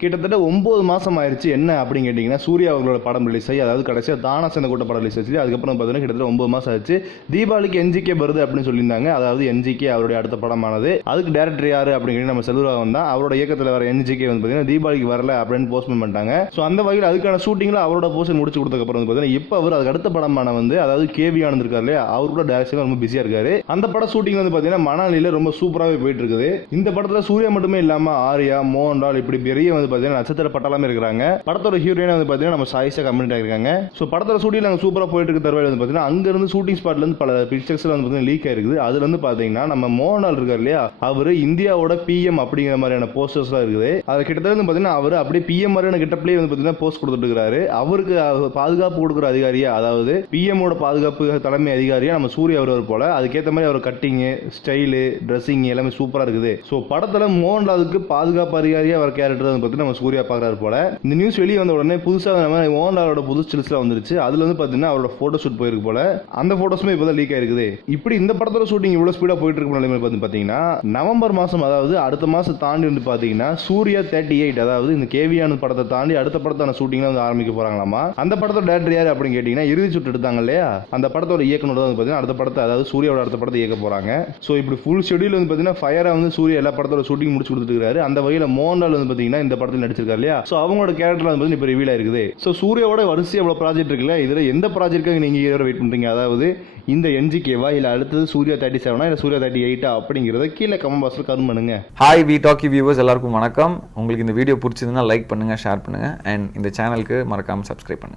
கிட்டத்தட்ட 9 மாதம் ஆயிடுச்சு. என்ன அப்படின்னு கேட்டிங்கன்னா, சூர்யா அவர்களோட படம் ரிலீஸ் ஆகி, அதாவது கடைசியாக தானா சேர்ந்த கூட்ட படம் ரிலீஸ் ஆச்சு. அதுக்கப்புறம் பார்த்தீங்கன்னா கிட்டத்தட்ட 9 மாதம் ஆச்சு. தீபாவளிக்கு என்ஜிகே வருது அப்படின்னு சொல்லியிருந்தாங்க. அதாவது என்ஜிகே அவருடைய அடுத்த படமானது. அதுக்கு டேரக்டர் யாரு அப்படின்னு நம்ம செல்வராகவன் தான். அவரோட இயக்கத்தில் வர என்ஜிகே வந்து பார்த்தீங்கன்னா தீபாவளிக்கு வரல அப்படின்னு போஸ்ட்மென்ட் பண்ணிட்டாங்க. ஸோ அந்த வகையில் அதுக்கான ஷூட்டிங்கில் அவரோட போர்ஷன் முடிச்சு கொடுத்ததுக்கப்புறம் வந்து பார்த்தீங்கன்னா இப்போ அவர் அதுக்கு அடுத்த படமான வந்து அதாவது கேவி ஆனந்த் இருக்கார் இல்லையா, அவர் கூட டேரக்ஷன் ரொம்ப பிஸியாக இருக்காரு. அந்த படம் ஷூட்டிங் வந்து பார்த்தீங்கன்னா மணாலியில் ரொம்ப சூப்பராகவே போயிட்டு இருக்குது. இந்த படத்தில் சூர்யா மட்டுமே இல்லாமல் ஆர்யா, மோகன்லால் இப்படி பெரிய வந்து பார்த்தீங்கன்னா நட்சத்திர பட்டாளமே இருக்காங்க. படத்தோட ஹீரோயின் வந்து பார்த்தீங்கன்னா நம்ம சாயிஷா கம்யூனிட்டி ஆகிருக்காங்க. ஸோ படத்தோட ஷூட்டிங் நாங்கள் சூப்பராக போயிட்டு இருக்க தருவாயில் வந்து பார்த்தீங்கன்னா அங்கேருந்து ஷூட்டிங் ஸ்பாட்லேருந்து பல பிக்சர்ஸ் வந்து பார்த்தீங்கன்னா லீக் ஆயிருக்குது. அதுல இருந்து பார்த்தீங்கன்னா நம்ம மோகன்லால் இருக்கார் இல்லையா, அவர் இந்தியாவோட பிஎம் அப்படிங்கிற மாதிரியான போஸ்டர்ஸ்லாம் இருக்குது. அது கிட்டத்தட்ட வந்து பார்த்தீங்கன்னா அவர் அப்படியே பிஎம் மாதிரியான கிட்டப்லேயே வந்து பார்த்தீங்கன்னா போஸ்ட் கொடுத்துட்டு இருக்காரு. அவருக்கு பாதுகாப்பு கொடுக்குற அதிகாரியா, அதாவது பிஎம்மோட பாதுகாப்பு தலைமை அதிகாரியா நம்ம சூர்யா அவர் போல. அதுக்கேற்ற மாதிரி அவர் கட்டிங்கு, ஸ்டைலு, ட்ரெஸ்ஸிங் எல்லாமே சூப்பராக இருக்குது. ஸோ படத்தில் மோகன்லாலுக்கு பாதுகாப்பு அதிகாரியா அவர் கேரக்டர் வந்து பார்த்தீங்கன்னா நம்ம சூர்யா பார்க்குறாரு போல. இந்த நியூஸ் வெளியே வந்த உடனே புதுசாக நம்ம மோகன்லாலோட புது ஸ்டில்ஸ்லாம் வந்துருச்சு. அதுல வந்து பார்த்தீங்கன்னா அவரோட போட்டோ ஷூட் போயிருக்கு போல. அந்த போட்டோஸுமே இப்போ தான் லீக் ஆயிருக்குது. இப்படி இந்த படத்தோட ஷூட்டிங் இவ்வளோ ஸ்பீடாக போயிட்டு இருக்க நிலைமை பார்த்தீங்கன்னா நவம்பர் மாதம், அதாவது அடுத்த மாதம் தாண்டி வந்து பார்த்தீங்கன்னா சூர்யா 38, அதாவது இந்த கேவியான படத்தை தாண்டி அடுத்த படத்தான ஷூட்டிங்லாம் வந்து ஆரம்பிக்க போறாங்களாமா. அந்த படத்தோட டேரக்டர் யார் அப்படின்னு கேட்டீங்கன்னா இறுதி சுட்டு எடுத்தாங்க இல்லையா, அந்த படத்தோட இயக்குனர் தான் வந்து பார்த்தீங்கன்னா அடுத்த படத்தை, அதாவது சூர்யாவோட அடுத்த படத்தை இயக்க போறாங்க. ஸோ இப்படி ஃபுல் ஷெடியூல் வந்து பார்த்தீங்கன்னா ஃபயரா வந்து சூர்யா எல்லா படத்தோட ஷூட்டிங் முடிச்சு கொடுத்துருக்காரு. அந்த வகையில் மோகன்லால் வந்து பார்த்தீங்கன்னா இந்த படத்தில் நடிச்சிருக்காரு இல்லையா, ஸோ அவங்களோட கேரக்டர் வந்து இப்போ ரிவீல் ஆயிருக்குது. ஸோ சூர்யாவோட வரிசை எவ்வளோ ப்ராஜெக்ட் இருக்குல்ல, இதில் எந்த ப்ராஜெக்ட்டுக்காக நீங்கள் வெயிட் பண்ணுறீங்க? அதாவது இந்த என்ஜிகேவா இல்லை அடுத்தது சூர்யா 37 இல்லை சூர்யா 38 அப்படிங்கிறத கீழே கமெண்ட் பாக்ஸில் கமெண்ட் பண்ணுங்க. ஹாய் வி டாக்கி வியூவர்ஸ், எல்லாருக்கும் வணக்கம். உங்களுக்கு இந்த வீடியோ பிடிச்சதுன்னா லைக் பண்ணுங்க, ஷேர் பண்ணுங்க, அண்ட் இந்த சேனலுக்கு மறக்காம சப்ஸ்கிரைப் பண்ணுங்க.